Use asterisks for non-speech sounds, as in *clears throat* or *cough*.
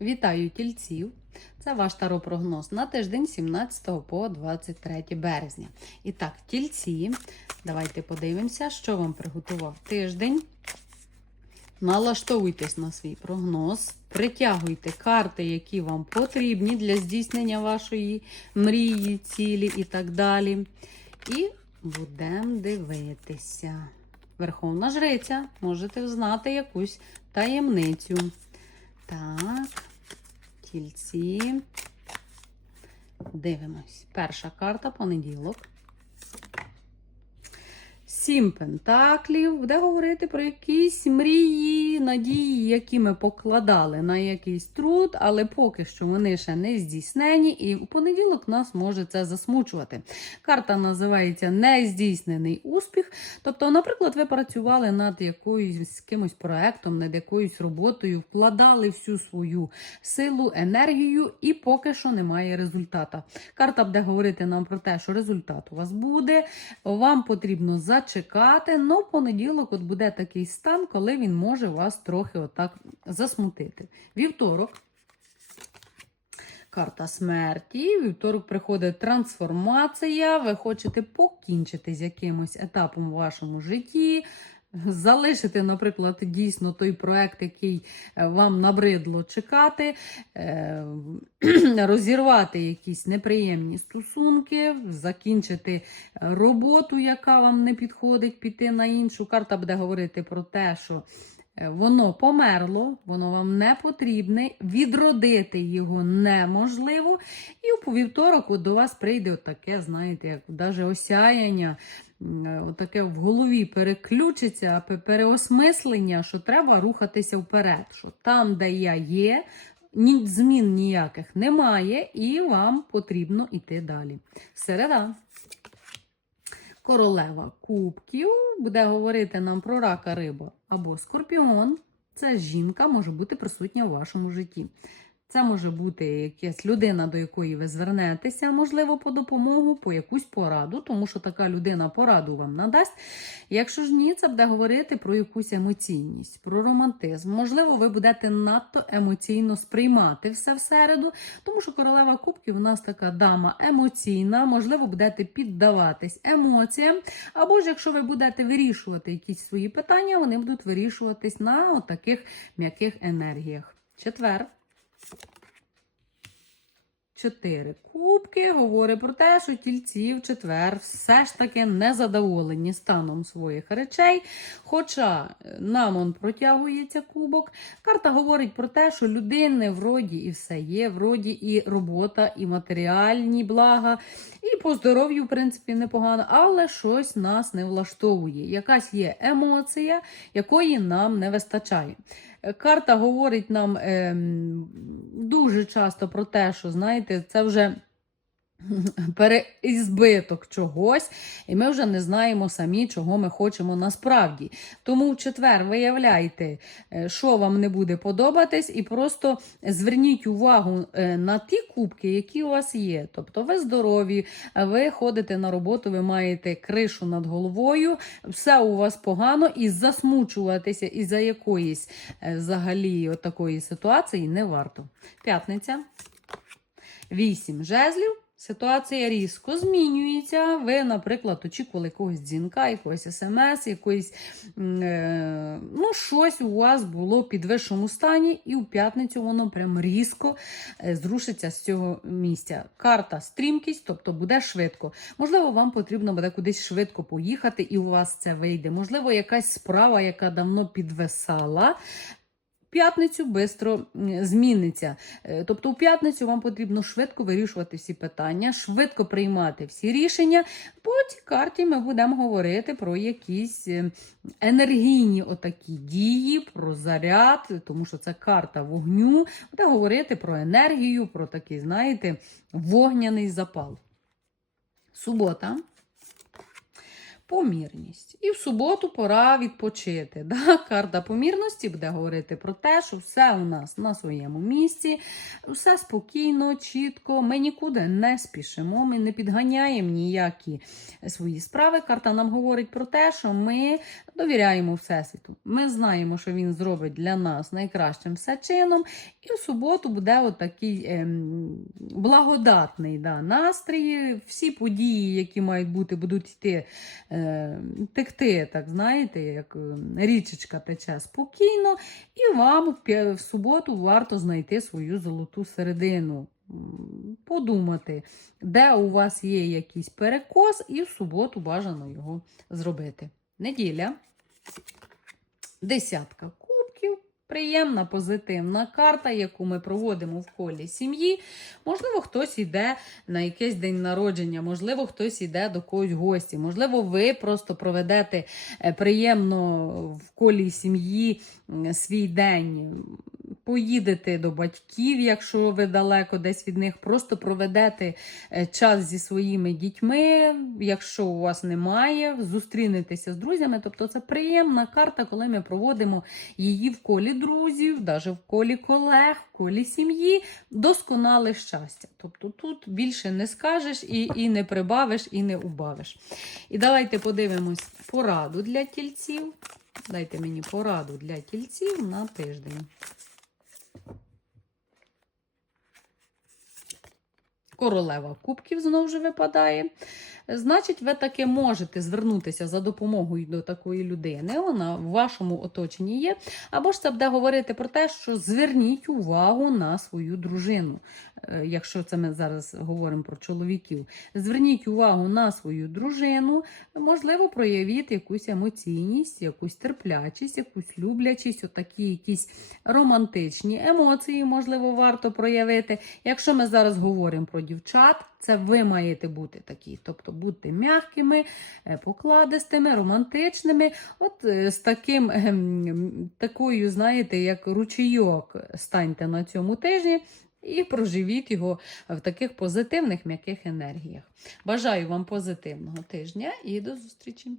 Вітаю тільців! Це ваш таропрогноз на тиждень 17 по 23 березня. І так, тільці, давайте подивимося, що вам приготував тиждень. Налаштовуйтесь на свій прогноз, притягуйте карти, які вам потрібні для здійснення вашої мрії, цілі і так далі. І будемо дивитися. Верховна жриця, можете взнати якусь таємницю. Так, тільці. Дивимось. Перша карта понеділок. Сім пентаклів, буде говорити про якісь мрії, надії, які ми покладали на якийсь труд, але поки що вони ще не здійснені, і в понеділок нас може це засмучувати. Карта називається Нездійснений успіх. Тобто, наприклад, ви працювали над якоюсь кимось проектом, над якоюсь роботою, вкладали всю свою силу, енергію, і поки що немає результата. Карта буде говорити нам про те, що результат у вас буде, вам потрібно зачекати, Ну, понеділок от буде такий стан, коли він може вас трохи отак засмутити. Вівторок. Карта смерті. Вівторок приходить трансформація. Ви хочете покінчити з якимось етапом у вашому житті. Залишити, наприклад, дійсно той проект, який е, вам набридло чекати, е, *clears throat* розірвати якісь неприємні стосунки, закінчити роботу, яка вам не підходить, піти на іншу. Карта буде говорити про те, що е, воно померло, воно вам не потрібне, відродити його неможливо. І у вівторок от до вас прийде таке, знаєте, як навіть осяяння. Отаке в голові переключиться, переосмислення, що треба рухатися вперед. Що там, де я є, змін ніяких немає, і вам потрібно йти далі. Середа. Королева кубків буде говорити нам про рака риба або скорпіон. Це жінка може бути присутня в вашому житті. Це може бути якась людина, до якої ви звернетеся, можливо, по допомогу, по якусь пораду, тому що така людина пораду вам надасть. Якщо ж ні, це буде говорити про якусь емоційність, про романтизм. Можливо, ви будете надто емоційно сприймати все всереду, тому що королева кубків у нас така дама емоційна, можливо, будете піддаватись емоціям. Або ж якщо ви будете вирішувати якісь свої питання, вони будуть вирішуватись на таких м'яких енергіях. Четвер. Чотири кубки говорить про те, що тільці в четвер все ж таки незадоволені станом своїх речей. Хоча нам он протягується кубок. Карта говорить про те, що людини вроді і все є, вроді і робота, і матеріальні блага, і по здоров'ю, в принципі, непогано, але щось нас не влаштовує. Якась є емоція, якої нам не вистачає. Карта говорить нам е, дуже часто про те, що, знаєте, це вже переізбиток чогось, і ми вже не знаємо самі, чого ми хочемо насправді. Тому в четвер виявляйте, е, що вам не буде подобатись, і просто зверніть увагу е, на ті кубки, які у вас є. Тобто ви здорові, ви ходите на роботу, ви маєте кришу над головою, все у вас погано, і засмучуватися із-за якоїсь е, взагалі такої ситуації не варто. П'ятниця. Вісім жезлів. Ситуація різко змінюється. Ви, наприклад, очікували якогось дзвінка, якогось смс, якоїсь, е, ну, щось у вас було в підвищому стані, і у п'ятницю воно прям різко е, зрушиться з цього місця. Карта стрімкість, тобто буде швидко. Можливо, вам потрібно буде кудись швидко поїхати, і у вас це вийде. Можливо, якась справа, яка давно підвисала п'ятницю швидко зміниться. Е, Тобто, у п'ятницю вам потрібно швидко вирішувати всі питання, швидко приймати всі рішення. По цій карті ми будемо говорити про якісь е, енергійні отакі дії, про заряд, тому що це карта вогню. Буде говорити про енергію, про такий, знаєте, вогняний запал. Субота. Помірність. І в суботу пора відпочити. Да? Карта помірності буде говорити про те, що все у нас на своєму місці, все спокійно, чітко. Ми нікуди не спішимо, ми не підганяємо ніякі свої справи. Карта нам говорить про те, що ми довіряємо Всесвіту. Ми знаємо, що він зробить для нас найкращим все чином. І в суботу буде отакий ем, благодатний да, настрій. Всі події, які мають бути, будуть йти текти, так знаєте, як е, річечка тече спокійно, і вам в суботу варто знайти свою золоту середину. Подумати, де у вас є якийсь перекос, і в суботу бажано його зробити. Неділя. Десятка. Приємна, позитивна карта, яку ми проводимо в колі сім'ї. Можливо, хтось йде на якийсь день народження, можливо, хтось йде до когось гості, можливо, ви просто проведете е, приємно в колі сім'ї свій день. Поїдете до батьків, якщо ви далеко десь від них, просто проведете е, час зі своїми дітьми. Якщо у вас немає, зустрінетеся з друзями. Тобто це приємна карта, коли ми проводимо її в колі друзів, навіть в колі колег, в колі сім'ї. Досконале щастя. Тобто тут більше не скажеш і, і не прибавиш, і не убавиш. І давайте подивимось пораду для тільців. Дайте мені пораду для тільців на тиждень. Королева кубків знову ж випадає. Значить, ви таки можете звернутися за допомогою до такої людини. Вона в вашому оточенні є. Або ж це буде говорити про те, що зверніть увагу на свою дружину. Е, Якщо це ми зараз говоримо про чоловіків, зверніть увагу на свою дружину, можливо, проявіть якусь емоційність, якусь терплячість, якусь люблячість, отакі якісь романтичні емоції, можливо, варто проявити. Якщо ми зараз говоримо про дівчат, це ви маєте бути такі, тобто бути м'якими, е, покладистими, романтичними. От е, з таким ем, такою, знаєте, як ручійок станьте на цьому тижні. І проживіть його в таких позитивних м'яких енергіях. Бажаю вам позитивного тижня і до зустрічі!